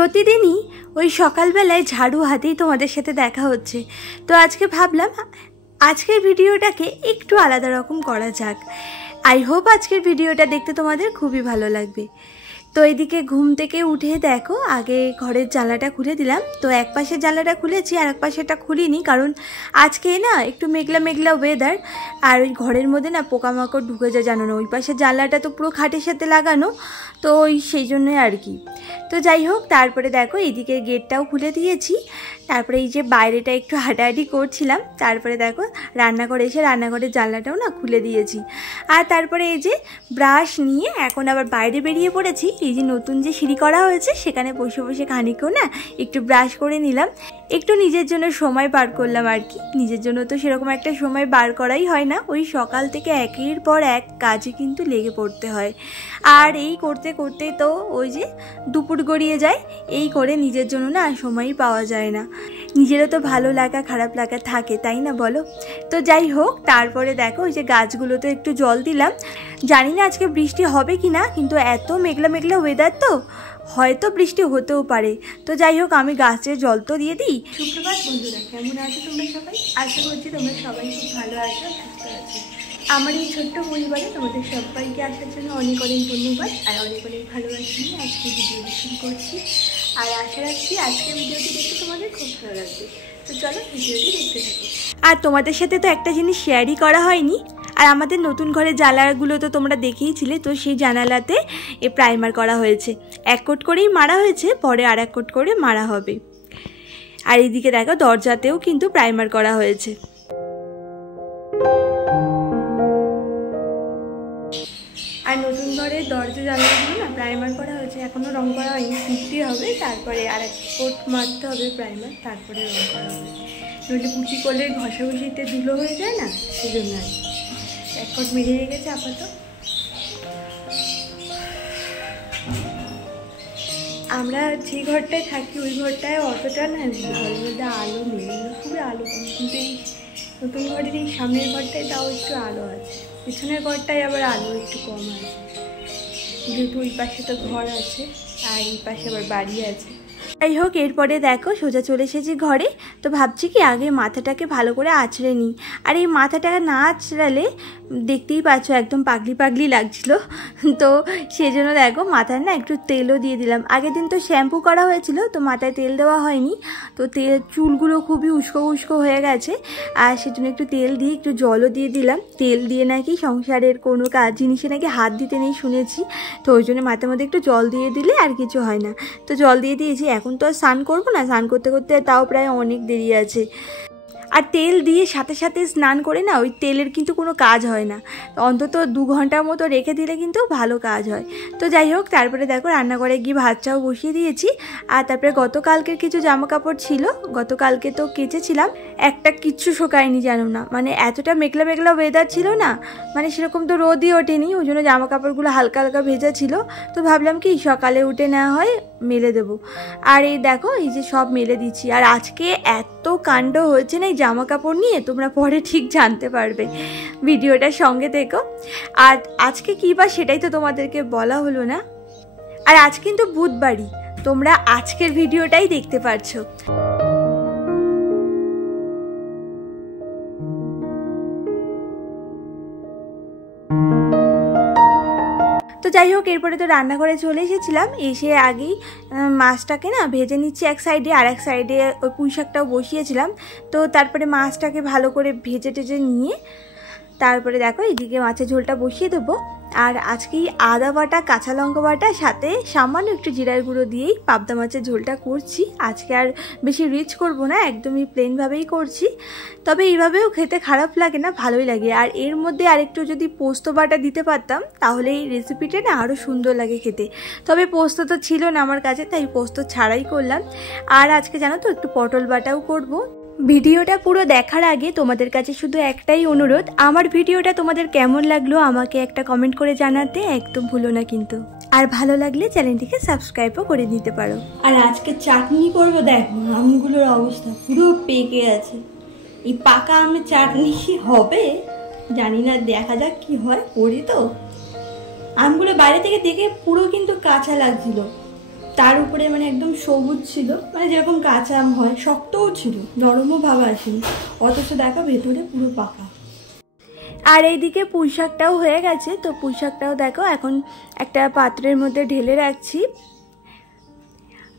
প্রতিদিনই ওই সকালবেলায় ঝাড়ু হাতেই তোমাদের সাথে দেখা হচ্ছে। তো আজকে ভাবলাম আজকের ভিডিওটাকে একটু আলাদা রকম করা যাক। আই হোপ আজকের ভিডিওটা দেখতে তোমাদের খুবই ভালো লাগবে। তো এদিকে ঘুম থেকে উঠে দেখো আগে ঘরের জানলাটা খুলে দিলাম। তো এক পাশের জানলাটা খুলেছি আর এক পাশেটা খুলিনি, কারণ আজকে না একটু মেঘলা মেঘলা ওয়েদার, আর ওই ঘরের মধ্যে না পোকামাকড় ঢুকে যায় জানো না। ওই পাশের জানলাটা তো পুরো খাটের সাথে লাগানো, তো ওই সেই জন্যই আর কি। তো যাই হোক, তারপরে দেখো এইদিকে গেটটাও খুলে দিয়েছি। তারপরে এই যে বাইরেটা একটু হাঁটাহাঁটি করছিলাম, তারপরে দেখো রান্নাঘরে এসে রান্নাঘরের জানলাটাও না খুলে দিয়েছি। আর তারপরে এই যে ব্রাশ নিয়ে এখন আবার বাইরে বেরিয়ে পড়েছি। এই যে নতুন যে সিঁড়ি করা হয়েছে সেখানে বসে বসে খানিকও না একটু ব্রাশ করে নিলাম, একটু নিজের জন্য সময় বার করলাম আর কি। নিজের জন্য তো সেরকম একটা সময় বার করাই হয় না, ওই সকাল থেকে একের পর এক কাজে কিন্তু লেগে পড়তে হয়। আর এই করতে করতে তো ওই যে দুপুর গড়িয়ে যায়, এই করে নিজের জন্য না সময়ই পাওয়া যায় না। নিজেরও তো ভালো লাগা খারাপ লাগা থাকে, তাই না বলো? তো যাই হোক, তারপরে দেখো ওই যে গাছগুলোতে একটু জল দিলাম। জানি না আজকে বৃষ্টি হবে কি না, কিন্তু এত মেঘলা মেঘলা ওয়েদার তো হয়তো বৃষ্টি হতেও পারে। তো যাই হোক, আমি গাছে জল তো দিয়ে দিই। সুপ্রভাত বন্ধুরা, কেমন আছো তোমরা সবাই? আশা করছি তোমরা সবাই খুব ভালো আছো, সুস্থ আছো। আমার এই ছোট্ট পরিবারে তোমাদের সবাইকে আসার জন্য অনেক অনেক ধন্যবাদ আর অনেক অনেক ভালোবাসা নিয়ে আজকে ভিডিওটি শুরু করছি। আর আশা রাখছি আজকের ভিডিওটি দেখতে তোমাদের খুব ভালো লাগবে। তো চলো ভিডিওটি দেখতে থাকো। আর তোমাদের সাথে তো একটা জিনিস শেয়ারই করা হয়নি, আর আমাদের নতুন ঘরের জানালাগুলো তো তোমরা দেখেইছিলে। তো সেই জানালাতে প্রাইমার করা হয়েছে, এক কোট করেই মারা হয়েছে, পরে আর এক কোট করে মারা হবে। আর এইদিকে দেখো দরজাতেও কিন্তু প্রাইমার করা হয়েছে। আর নতুন ঘরের দরজা জানলাগুলো না প্রাইমার করা হয়েছে, এখনও রং করা হয়নি, পুঁতি হবে, তারপরে আর এক কোট মারতে হবে প্রাইমার, তারপরে রং করা হবে। নইলে পুঁতি করলে ঘষাঘষিতে ধুলো হয়ে যায় না, সেজন্য আর এক কোট মেরে গেছে আপাতত। আমরা যে ঘরটায় থাকি ওই ঘরটায় অতটা না ঘরের মধ্যে আলো নেই, খুবই আলো কম। কিন্তু এই নতুন ঘরের এই সামনের ঘরটায় তাও একটু আলো আছে, পিছনের ঘরটায় আবার আলো একটু কম আছে, যেহেতু ওই পাশে তো ঘর আছে আর এই পাশে আবার বাড়ি আছে। যাই হোক, এরপরে দেখো সোজা চলে এসেছি ঘরে। তো ভাবছি কি আগে মাথাটাকে ভালো করে আঁচড়ে নিই। আর এই মাথাটা না আঁচড়ালে দেখতেই পাচ্ছ একদম পাগলি পাগলি লাগছিল। তো সেই জন্য দেখো মাথায় না একটু তেলও দিয়ে দিলাম। আগের দিন তো শ্যাম্পু করা হয়েছিল, তো মাথায় তেল দেওয়া হয়নি। তো চুলগুলো খুবই উস্কো উস্কো হয়ে গেছে, আর সেজন্য একটু তেল দিয়ে একটু জলও দিয়ে দিলাম। তেল দিয়ে নাকি সংসারের কোনো জিনিসে নাকি হাত দিতে নেই শুনেছি, তো ওই জন্য মাথার মধ্যে একটু জল দিয়ে দিলে আর কিছু হয় না। তো জল দিয়ে দিয়েছি, এখন তো আর স্নান করবো না, স্নান করতে করতে তাও প্রায় অনেক দেরি আছে। আর তেল দিয়ে সাথে সাথে স্নান করে না ওই তেলের কিন্তু কোনো কাজ হয় না, অন্তত 2 ঘন্টার মতো রেখে দিলে কিন্তু ভালো কাজ হয়। তো যাই হোক, তারপরে দেখো রান্নাঘরে গিয়ে ভাতটাও বসিয়ে দিয়েছি। আর তারপরে গতকালকের কিছু জামা কাপড় ছিল, গতকালকে তো কেচেছিলাম, একটা কিচ্ছু শোকায়নি জানো না। মানে এতটা মেঘলা মেঘলা ওয়েদার ছিল না, মানে সেরকম তো রোদই ওঠেনি, ওই জন্য জামা কাপড়গুলো হালকা হালকা ভেজা ছিল। তো ভাবলাম কি সকালে উঠে নেওয়া হয়, মেলে দেবো। আর এই দেখো এই যে সব মেলে দিচ্ছি। আর আজকে এত কাণ্ড হয়েছে না এই জামা কাপড় নিয়ে, তোমরা পরে ঠিক জানতে পারবে, ভিডিওটার সঙ্গে থেকো। আর আজকে কী বা সেটাই তো তোমাদেরকে বলা হলো না। আর আজ কিন্তু বুধবারই, তোমরা আজকের ভিডিওটাই দেখতে পারছো। তো যাই হোক, এরপরে তো রান্নাঘরে চলে এসেছিলাম। এসে আগেই মাছটাকে না ভেজে নিচ্ছি এক সাইডে, আর এক সাইডে ওই পুঁই শাকটাও বসিয়েছিলাম। তো তারপরে মাছটাকে ভালো করে ভেজে টেজে নিয়ে তারপরে দেখো এইদিকে মাছের ঝোলটা বসিয়ে দেবো। আর আজকেই আদা বাটা কাঁচা লঙ্কা বাটা সাথে সামান্য একটু জিরার গুঁড়ো দিয়েই পাবদা মাছের ঝোলটা করছি। আজকে আর বেশি রিচ করব না, একদমই প্লেনভাবেই করছি। তবে এইভাবেও খেতে খারাপ লাগে না, ভালোই লাগে। আর এর মধ্যে আরেকটু যদি পোস্ত বাটা দিতে পারতাম তাহলে এই রেসিপিটা না আরও সুন্দর লাগে খেতে। তবে পোস্ত তো ছিল না আমার কাছে, তাই পোস্ত ছাড়াই করলাম। আর আজকে জানো তো একটু পটল বাটাও করব। ভিডিওটা পুরো দেখার আগে তোমাদের কাছে শুধু একটাই অনুরোধ, আমার ভিডিওটা তোমাদের কেমন লাগলো আমাকে একটা কমেন্ট করে জানাতে একদম ভুলো না কিন্তু। আর ভালো লাগলে চ্যানেলটিকে সাবস্ক্রাইবও করে দিতে পারো। আর আজকে চাটনি করব, দেখো আমগুলোর অবস্থা পুরো পেকে আছে। এই পাকা আমের চাটনি হবে জানি না, দেখা যাক কি হয়। করি তো আমগুলো বাইরে থেকে দেখে পুরো কিন্তু কাঁচা লাগছিল, তার উপরে মানে একদম সবুজ ছিল, মানে যেরকম কাঁচা আম হয়, শক্তও ছিল, নরমও ভাব আসেনি, অথচ দেখো ভেতরে পুরো পাকা। আর এইদিকে পুঁই শাকটাও হয়ে গেছে, তো পুঁই শাকটাও দেখো এখন একটা পাত্রের মধ্যে ঢেলে রাখছি।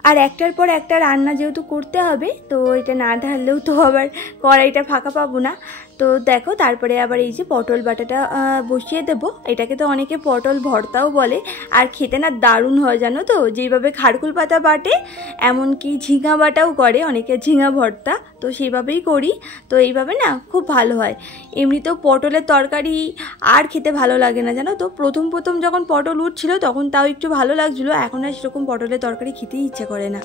আর একটার পর একটা রান্না যেহেতু করতে হবে, তো এটা না ঢাললেও তো আবার কড়াইটা ফাঁকা পাবো না। তো দেখো তারপরে আবার এই যে পটল বাটাটা বসিয়ে দেবো। এটাকে তো অনেকে পটল ভর্তাও বলে, আর খেতে না দারুণ হয় জানো তো। যেইভাবে খারকুল পাতা বাটে এমনকি ঝিঙা বাটাও করে অনেকে, ঝিঙা ভর্তা, তো সেইভাবেই করি। তো এইভাবে না খুব ভালো হয়। এমনিতেও পটলের তরকারি আর খেতে ভালো লাগে না জানো তো। প্রথম প্রথম যখন পটল উঠছিল তখন তাও একটু ভালো লাগছিলো, এখন আর সেরকম পটলের তরকারি খেতেই ইচ্ছে করে না।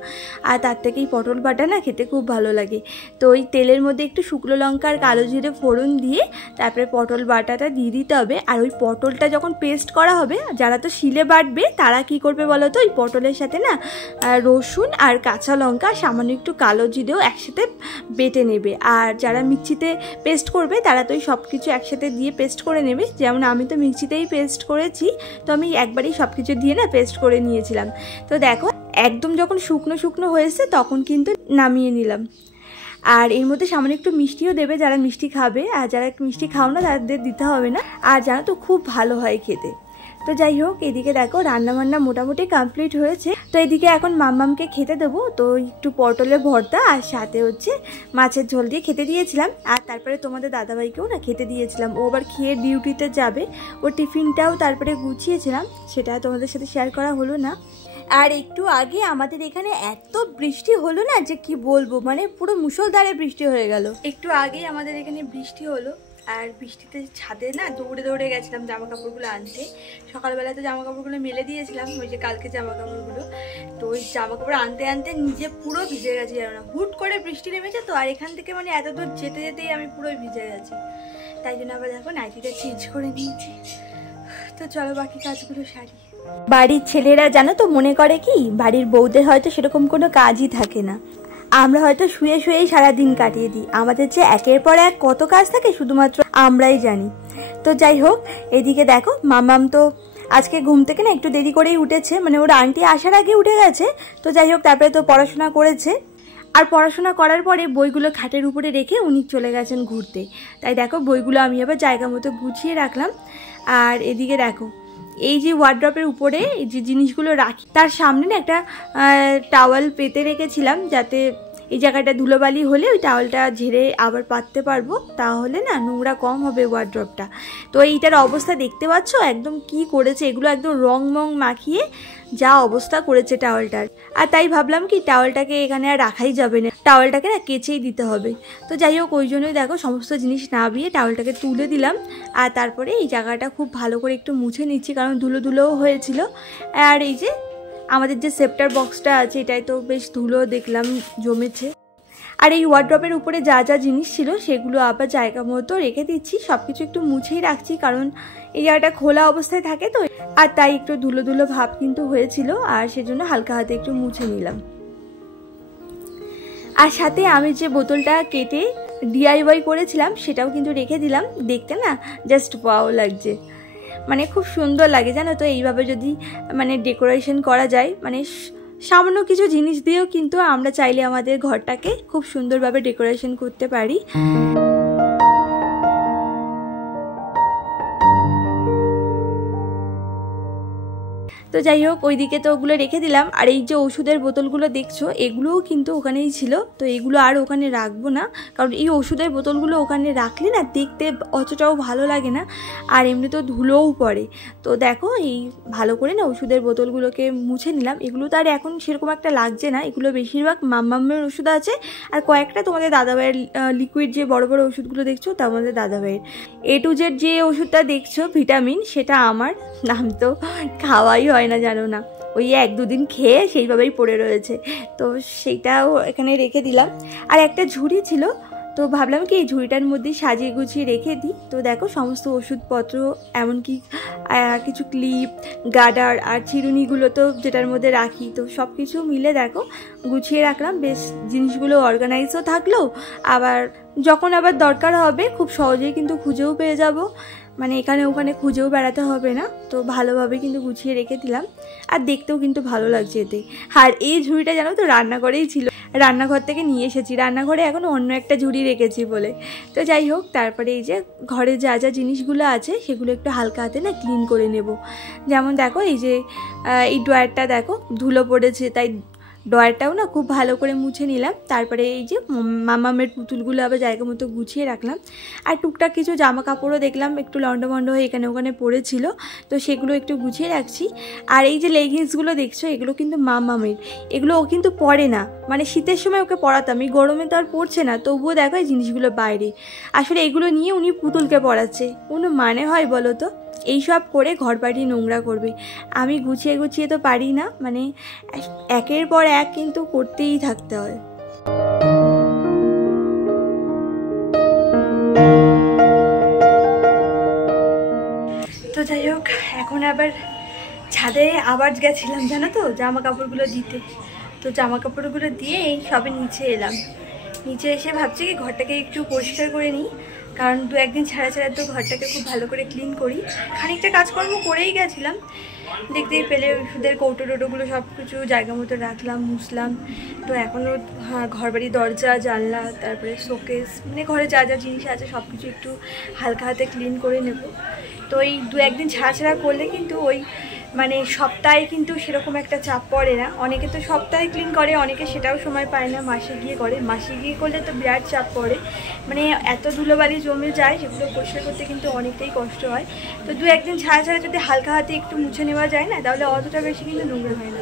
আর তার থেকেই পটল বাটা না খেতে খুব ভালো লাগে। তো ওই তেলের মধ্যে একটু শুকনো লঙ্কা আর কালো জিরে ফোড়ন দিয়ে তারপরে পটল বাটাটা দিয়ে দিতে হবে। আর ওই পটলটা যখন পেস্ট করা হবে, যারা তো শিলে বাটবে তারা কি করবে বলো তো, ওই পটলের সাথে না রসুন আর কাঁচা লঙ্কা সামান্য একটু কালো জিরেও একসাথে বেটে নেবে। আর যারা মিক্সিতে পেস্ট করবে তারা তো ওই সব কিছু একসাথে দিয়ে পেস্ট করে নেবে। যেমন আমি তো মিক্সিতেই পেস্ট করেছি, তো আমি একবারেই সব কিছু দিয়ে না পেস্ট করে নিয়েছিলাম। তো দেখো একদম যখন শুকনো শুকনো হয়েছে তখন কিন্তু নামিয়ে নিলাম। আর এর মধ্যে সামান্য একটু মিষ্টিও দেবে যারা মিষ্টি খাবে, আর যারা মিষ্টি খাও না তাদের দিতে হবে না। আর জানো তো খুব ভালো হয় খেতে। তো যাই হোক, এদিকে দেখো রান্নাবান্না মোটামুটি কমপ্লিট হয়েছে। তো এদিকে এখন মাম্মামকে খেতে দেবো। তো একটু পটলের ভর্তা আর সাথে হচ্ছে মাছের ঝোল দিয়ে খেতে দিয়েছিলাম। আর তারপরে তোমাদের দাদাভাইকেও না খেতে দিয়েছিলাম, ও আবার খেয়ে ডিউটিতে যাবে। ও টিফিনটাও তারপরে গুছিয়েছিলাম, সেটা তোমাদের সাথে শেয়ার করা হলো না। আর একটু আগে আমাদের এখানে এত বৃষ্টি হলো না যে কি বলবো, মানে পুরো মুষলধারে বৃষ্টি হয়ে গেল। একটু আগেই আমাদের এখানে বৃষ্টি হলো, আর বৃষ্টিতে ছাদে না দৌড়ে দৌড়ে গেছিলাম জামা কাপড়গুলো আনতে। সকালবেলা তো জামা কাপড়গুলো মেলে দিয়েছিলাম, ওই যে কালকে জামা কাপড়গুলো। তো ওই জামা কাপড় আনতে আনতে নিজে পুরো ভিজে গেছি জানো না। হুট করে বৃষ্টি নেমেছে তো, আর এখান থেকে মানে এত দূর যেতে যেতেই আমি পুরোই ভিজে গেছি। তাই জন্য আবার দেখো নাইটিটা চেঞ্জ করে নিয়েছি। তো চলো বাকি কাজগুলো সারি। বাড়ির ছেলেরা জানো তো মনে করে কি, বাড়ির বউদের হয়তো সেরকম কোনো কাজই থাকে না। আমরা হয়তো শুয়ে শুয়েই সারাদিন কাটিয়ে দিই। আমাদের যে একের পর এক কত কাজ থাকে শুধুমাত্র আমরাই জানি। তো যাই হোক, এদিকে দেখো মামাম তো আজকে ঘুম থেকে না একটু দেরি করেই উঠেছে, মানে ওর আন্টি আসার আগে উঠে গেছে। তো যাই হোক, তারপরে তো পড়াশোনা করেছে। আর পড়াশোনা করার পরে বইগুলো খাটের উপরে রেখে উনি চলে গেছেন ঘুরতে। তাই দেখো বইগুলো আমি আবার জায়গা মতো গুছিয়ে রাখলাম। আর এদিকে দেখো এই যে ওয়ার্ড্রপের উপরে এই যে জিনিসগুলো রাখি, তার সামনে না একটা টাওয়াল পেতে রেখেছিলাম, যাতে এই জায়গাটা ধুলোবালি হলে ওই টাওয়ালটা ঝেড়ে আবার পাততে পারবো, তাহলে না নোংরা কম হবে ওয়ার্ড্রপটা। তো এইটার অবস্থা দেখতে পাচ্ছ একদম কি করেছে, এগুলো একদম রং মং মাখিয়ে যা অবস্থা করেছে টাওয়ালটার। আর তাই ভাবলাম কি টাওয়ালটাকে এখানে আর রাখাই যাবে না, টাওয়ালটাকে না কেচেই দিতে হবে। তো যাই হোক, ওই জন্যই দেখো সমস্ত জিনিস নামিয়ে টাওয়ালটাকে তুলে দিলাম। আর তারপরে এই জায়গাটা খুব ভালো করে একটু মুছে নিচ্ছি, কারণ ধুলো ধুলোও হয়েছিল। আর এই যে আমাদের যে সেপ্টার বক্সটা আছে, এটাই তো বেশ ধুলো দেখলাম জমেছে। আর এই ওয়ার্ড্রপের উপরে যা যা জিনিস ছিল সেগুলো আবার জায়গা মতো রেখে দিচ্ছি। সব কিছু একটু মুছেই রাখছি, কারণ এই জায়গাটা খোলা অবস্থায় থাকে তো, আর তাই একটু ধুলো ধুলো ভাব কিন্তু হয়েছিল, আর সেজন্য হালকা হাতে একটু মুছে নিলাম। আর সাথে আমি যে বোতলটা কেটে DIY করেছিলাম সেটাও কিন্তু রেখে দিলাম। দেখতে না জাস্ট ওয়াও লাগছে, মানে খুব সুন্দর লাগে জানো তো। এইভাবে যদি মানে ডেকোরেশন করা যায়, মানে সামান্য কিছু জিনিস দিয়েও কিন্তু আমরা চাইলে আমাদের ঘরটাকে খুব সুন্দরভাবে ডেকোরেশন করতে পারি। তো যাই হোক, ওইদিকে তো ওগুলো রেখে দিলাম। আর এই যে ওষুধের বোতলগুলো দেখছো, এগুলোও কিন্তু ওখানেই ছিল। তো এগুলো আর ওখানে রাখবো না, কারণ এই ওষুধের বোতলগুলো ওখানে রাখলে না দেখতে অতটাও ভালো লাগে না, আর এমনি তো ধুলোও পড়ে। তো দেখো এই ভালো করে না ওষুধের বোতলগুলোকে মুছে নিলাম। এগুলো তো আর এখন সেরকম একটা লাগছে না, এগুলো বেশিরভাগ মাম্মামের ওষুধ আছে, আর কয়েকটা তোমাদের দাদাভাইয়ের লিকুইড যে বড় বড় ওষুধগুলো দেখছো তা আমাদের দাদাভাইয়ের। A to Z যে ওষুধটা দেখছো ভিটামিন, সেটা আমার, নাম তো খাওয়াই হয় না জানো না, ওই 1-2 দিন খেয়ে সেইভাবেই পড়ে রয়েছে। তো সেইটাও এখানে রেখে দিলাম। আর একটা ঝুড়ি ছিল, তো ভাবলাম কি এই ঝুড়িটার মধ্যে সাজিয়ে গুছিয়ে রেখে দিই। তো দেখো সমস্ত ওষুধপত্র, এমনকি কিছু ক্লিপ, গার্ডার আর চিরুনিগুলো তো যেটার মধ্যে রাখি, তো সব কিছু মিলে দেখো গুছিয়ে রাখলাম। বেশ জিনিসগুলো অর্গানাইজও থাকলো, আবার যখন আবার দরকার হবে খুব সহজেই কিন্তু খুঁজেও পেয়ে যাব। মানে এখানে ওখানে খুঁজেও বেড়াতে হবে না, তো ভালোভাবে কিন্তু গুছিয়ে রেখে দিলাম। আর দেখতেও কিন্তু ভালো লাগছে এতে। আর এই ঝুড়িটা জানো তো রান্নাঘরেই ছিল, রান্নাঘর থেকে নিয়ে এসেছি, রান্নাঘরে এখন অন্য একটা ঝুড়ি রেখেছি বলে। তো যাই হোক, তারপরে এই যে ঘরে যা যা জিনিসগুলো আছে সেগুলো একটু হালকা হাতে না ক্লিন করে নেব। যেমন দেখো এই যে এই ড্রয়ারটা দেখো ধুলো পড়েছে, তাই ড্রয়ারটাও না খুব ভালো করে মুছে নিলাম। তারপরে এই যে মামামের পুতুলগুলো আবার জায়গা মতো গুছিয়ে রাখলাম। আর টুকটাক কিছু জামা কাপড়ও দেখলাম একটু লন্ডভন্ড হয়ে এখানে ওখানে পড়েছিল, তো সেগুলো একটু গুছিয়ে রাখছি। আর এই যে লেগিংসগুলো দেখছো, এগুলো কিন্তু মামামের, এগুলো ও কিন্তু পরে না, মানে শীতের সময় ওকে পরাতাম, এই গরমে তো আর পড়ছে না, তবুও দেখো এই জিনিসগুলো বাইরে। আসলে এগুলো নিয়ে উনি পুতুলকে পরাচ্ছে, কোনো মানে হয় বলো তো? এইসব করে ঘর বাড়ি নোংরা করবে। আমি গুছিয়ে গুছিয়ে তো পারি না, মানে একের পর এক কিন্তু করতেই থাকতে হয়। তো যাই হোক, এখন আবার ছাদে আবার গেছিলাম জানো তো জামা কাপড়গুলো দিতে। তো জামা কাপড়গুলো দিয়ে এই সবে নিচে এলাম। নিচে এসে ভাবছি কি ঘরটাকে একটু পরিষ্কার করে নিই, কারণ দু একদিন ছাড়া ছাড়া তো ঘরটাকে খুব ভালো করে ক্লিন করি। খানিকটা কাজকর্ম করেই গেছিলাম, দেখতেই পেলে ওষুধের কৌটো টোটোগুলো সব কিছু জায়গা মতো রাখলাম, মুছলাম। তো এখনও ঘর বাড়ি দরজা জানলা তারপরে শোকেস, মানে ঘরে যা যা জিনিস আছে সব কিছু একটু হালকা হাতে ক্লিন করে নেব। তো এই দু একদিন ছাড়া ছাড়া করলে কিন্তু ওই মানে সপ্তাহে কিন্তু সেরকম একটা চাপ পড়ে না। অনেকে তো সপ্তাহে ক্লিন করে, অনেকে সেটাও সময় পায় না, মাসে গিয়ে করে। মাসে গিয়ে করলে তো বিরাট চাপ পড়ে, মানে এত ধুলোবালি জমে যায়, সেগুলো পরিষ্কার করতে কিন্তু অনেকটাই কষ্ট হয়। তো দু একদিন ছাড়া ছাড়া যদি হালকা হাতে একটু মুছে নেওয়া যায় না, তাহলে অতটা বেশি কিন্তু নোংরা হয় না।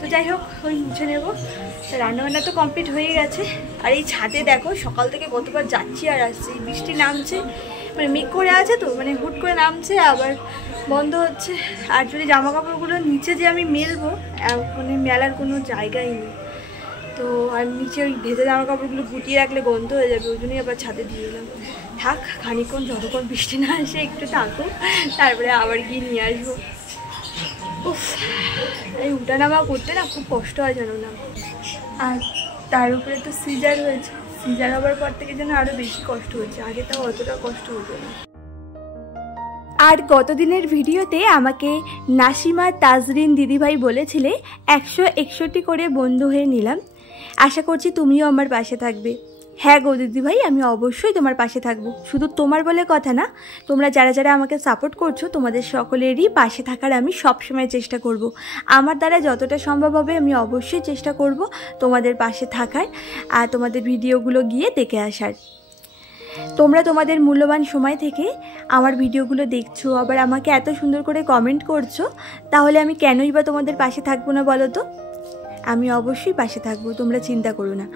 তো যাই হোক, ওই মুছে নেব। রান্নাবান্না তো কমপ্লিট হয়ে গেছে। আর এই ছাদে দেখো সকাল থেকে কতবার যাচ্ছি আর আসছি, বৃষ্টি নামছে, মানে মেঘ করে আছে তো, মানে হুট করে নামছে আবার বন্ধ হচ্ছে। আর যদি জামা কাপড়গুলো নিচে যে আমি মেলবো, মানে মেলার কোনো জায়গাই নেই। তো আর নিচে ওই ভেজা জামা কাপড়গুলো গুটিয়ে রাখলে গন্ধ হয়ে যাবে, ওই জন্যই আবার ছাদে দিয়ে এলাম। থাক খানিকক্ষণ, যতক্ষণ বৃষ্টি না আসে একটু থাকুক, তারপরে আবার গিয়ে নিয়ে আসবো। উফ, এই উঠানামা করতে না খুব কষ্ট হয় জানো না। আর তার উপরে তো সিজার হয়েছে, সিজার হবার পর থেকে যেন আরও বেশি কষ্ট হচ্ছে, আগে তাও অতটা কষ্ট হতো না। আর গতদিনের ভিডিওতে আমাকে নাসিমা তাজরিন দিদিভাই বলেছিলে 161 করে বন্ধু হয়ে নিলাম, আশা করছি তুমিও আমার পাশে থাকবে। হ্যাঁ গো দিদিভাই, আমি অবশ্যই তোমার পাশে থাকবো। শুধু তোমার বলে কথা না, তোমরা যারা যারা আমাকে সাপোর্ট করছো তোমাদের সকলেরই পাশে থাকার আমি সবসময় চেষ্টা করব। আমার দ্বারা যতটা সম্ভব হবে আমি অবশ্যই চেষ্টা করব তোমাদের পাশে থাকার, আর তোমাদের ভিডিওগুলো গিয়ে দেখে আসার। তোমরা তোমাদের মূল্যবান সময় থেকে আমার ভিডিওগুলো দেখছো, আবার আমাকে এত সুন্দর করে কমেন্ট করছো, তাহলে আমি কেনই বা তোমাদের পাশে থাকবো না বলো তো? আমি অবশ্যই পাশে থাকবো, তোমরা চিন্তা করো না।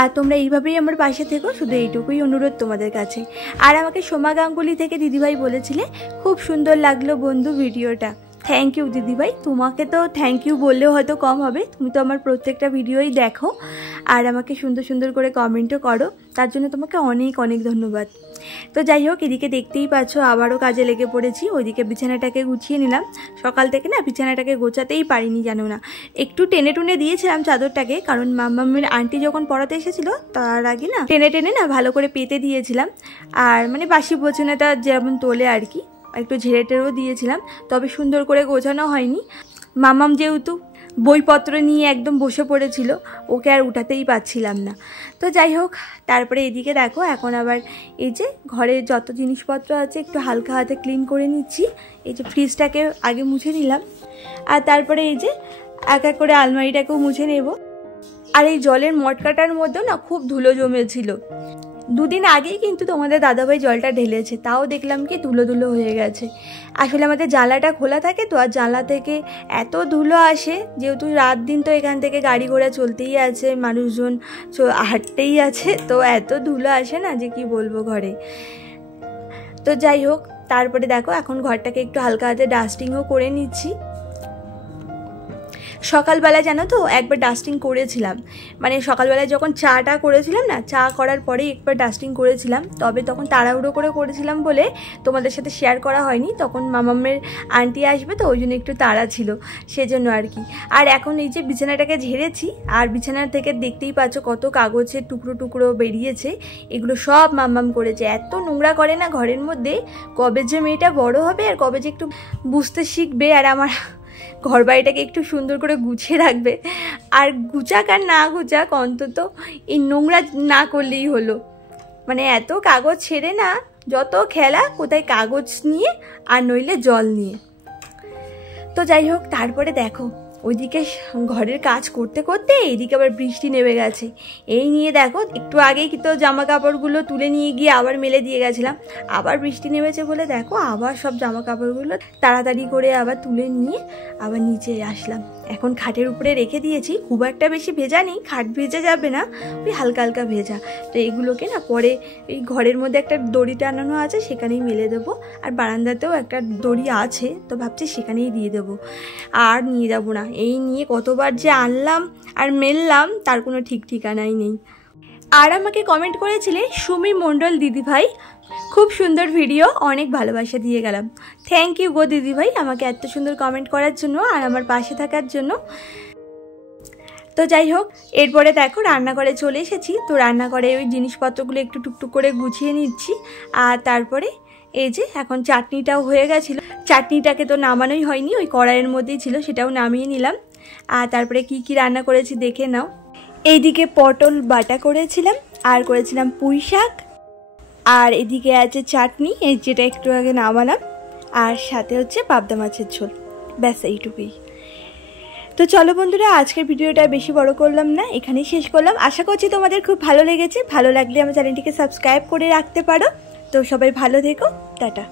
আর তোমরা এইভাবেই আমার পাশে থেকো, শুধু এইটুকুই অনুরোধ তোমাদের কাছে। আর আমাকে সোমা গাঙ্গুলি থেকে দিদিভাই বলেছিলে খুব সুন্দর লাগলো বন্ধু ভিডিওটা। থ্যাংক ইউ দিদিভাই, তোমাকে তো থ্যাংক ইউ বললেও হয়তো কম হবে, তুমি তো আমার প্রত্যেকটা ভিডিওই দেখো আর আমাকে সুন্দর সুন্দর করে কমেন্টও করো, তার জন্য তোমাকে অনেক অনেক ধন্যবাদ। তো যাই হোক, এদিকে দেখতেই পাচ্ছ আবারও কাজে লেগে পড়েছি। ওইদিকে বিছানাটাকে গুছিয়ে নিলাম, সকাল থেকে না বিছানাটাকে গোছাতেই পারিনি জানো না, একটু টেনে টুনে দিয়েছিলাম চাদরটাকে, কারণ মাম্মামের আন্টি যখন পড়াতে এসেছিলো তার আগে না টেনে টেনে না ভালো করে পেতে দিয়েছিলাম। আর মানে বাসি বিছানাটা যেমন তোলে আর কি, একটু ঝেড়ে টেরেও দিয়েছিলাম, তবে সুন্দর করে গোছানো হয়নি। মাম্মাম যেহেতু বইপত্র নিয়ে একদম বসে পড়েছিল, ওকে আর উঠাতেই পারছিলাম না। তো যাই হোক, তারপরে এদিকে দেখো এখন আবার এই যে ঘরের যত জিনিসপত্র আছে একটু হালকা হাতে ক্লিন করে নিচ্ছি। এই যে ফ্রিজটাকে আগে মুছে নিলাম, আর তারপরে এই যে এক এক করে আলমারিটাকেও মুছে নেব। আর এই জলের মটকাটার মধ্যেও না খুব ধুলো জমেছিল, দুদিন আগেই কিন্তু তোমাদের দাদাভাই জলটা ঢেলেছে, তাও দেখলাম কি ধুলো ধুলো হয়ে গেছে। আসলে আমাদের জানলাটা খোলা থাকে তো, আর জানলা থেকে এত ধুলো আসে, যেহেতু রাত দিন তো এখান থেকে গাড়ি ঘোড়া চলতেই আছে, মানুষজন হাঁটতেই আছে, তো এত ধুলো আসে না যে কি বলবো ঘরে। তো যাই হোক, তারপরে দেখো এখন ঘরটাকে একটু হালকা হাতে ডাস্টিংও করে নিচ্ছি। সকালবেলা জানো তো একবার ডাস্টিং করেছিলাম, মানে সকালবেলায় যখন চাটা করেছিলাম না, চা করার পরেই একবার ডাস্টিং করেছিলাম, তবে তখন তাড়াহুড়ো করেছিলাম বলে তোমাদের সাথে শেয়ার করা হয়নি। তখন মামামের আন্টি আসবে তো ওই জন্য একটু তাড়া ছিল, সেজন্য আর কি। আর এখন এই যে বিছানাটাকে ঝেড়েছি, আর বিছানা থেকে দেখতেই পাচ্ছ কত কাগজের টুকরো টুকরো বেরিয়েছে, এগুলো সব মাম্মাম করেছে। এত নোংরা করে না ঘরের মধ্যে, কবে যে মেয়েটা বড় হবে আর কবে যে একটু বুঝতে শিখবে আর আমার ঘর বাড়িটাকে একটু সুন্দর করে গুছিয়ে রাখবে। আর গুছাক আর না গুছাক, অন্তত এই নোংরা না করলেই হলো। মানে এত কাগজ ছেড়ে না, যত খেলা কোথায় কাগজ নিয়ে আর নইলে জল নিয়ে। তো যাই হোক, তারপরে দেখো ওইদিকে ঘরের কাজ করতে করতে এইদিকে আবার বৃষ্টি নেমে গেছে। এই নিয়ে দেখো একটু আগেই কিন্তু জামা কাপড়গুলো তুলে নিয়ে গিয়ে আবার মেলে দিয়ে গেছিলাম, আবার বৃষ্টি নেমেছে বলে দেখো আবার সব জামা কাপড়গুলো তাড়াতাড়ি করে আবার তুলে নিয়ে আবার নিচে আসলাম। এখন খাটের উপরে রেখে দিয়েছি, খুব একটা বেশি ভেজা নেই, খাট ভেজে যাবে না, ওই হালকা হালকা ভেজা। তো এইগুলোকে না পরে এই ঘরের মধ্যে একটা দড়ি টানানো আছে, সেখানেই মেলে দেবো। আর বারান্দাতেও একটা দড়ি আছে, তো ভাবছি সেখানেই দিয়ে দেবো, আর নিয়ে যাবো না। এই নিয়ে কতবার যে আনলাম আর মেললাম তার কোনো ঠিক ঠিকানাই নেই। আর আমাকে কমেন্ট করেছিলে সুমি মণ্ডল দিদিভাই, খুব সুন্দর ভিডিও, অনেক ভালোবাসা দিয়ে গেলাম। থ্যাংক ইউ গো দিদিভাই আমাকে এত সুন্দর কমেন্ট করার জন্য আর আমার পাশে থাকার জন্য। তো যাই হোক, এরপরে দেখো রান্নাঘরে চলে এসেছি। তো রান্নাঘরে ওই জিনিসপত্রগুলো একটু টুকটুক করে গুছিয়ে নিচ্ছি। আর তারপরে এই যে এখন চাটনিটাও হয়ে গেছিলো, চাটনিটাকে তো নামানোই হয়নি, ওই কড়াইয়ের মধ্যেই ছিল, সেটাও নামিয়ে নিলাম। আর তারপরে কি কি রান্না করেছি দেখে নাও। এইদিকে পটল বাটা করেছিলাম, আর করেছিলাম পুঁই শাক, আর এদিকে আছে চাটনি, এই যেটা একটু আগে নামালাম, আর সাথে হচ্ছে পাবদা মাছের ঝোল, ব্যাস এইটুকুই। তো চলো বন্ধুরা, আজকের ভিডিওটা বেশি বড় করলাম না, এখানেই শেষ করলাম। আশা করছি তোমাদের খুব ভালো লেগেছে। ভালো লাগলে আমার চ্যানেলটিকে সাবস্ক্রাইব করে রাখতে পারো। তো সবাই ভালো থেকো, টাটা।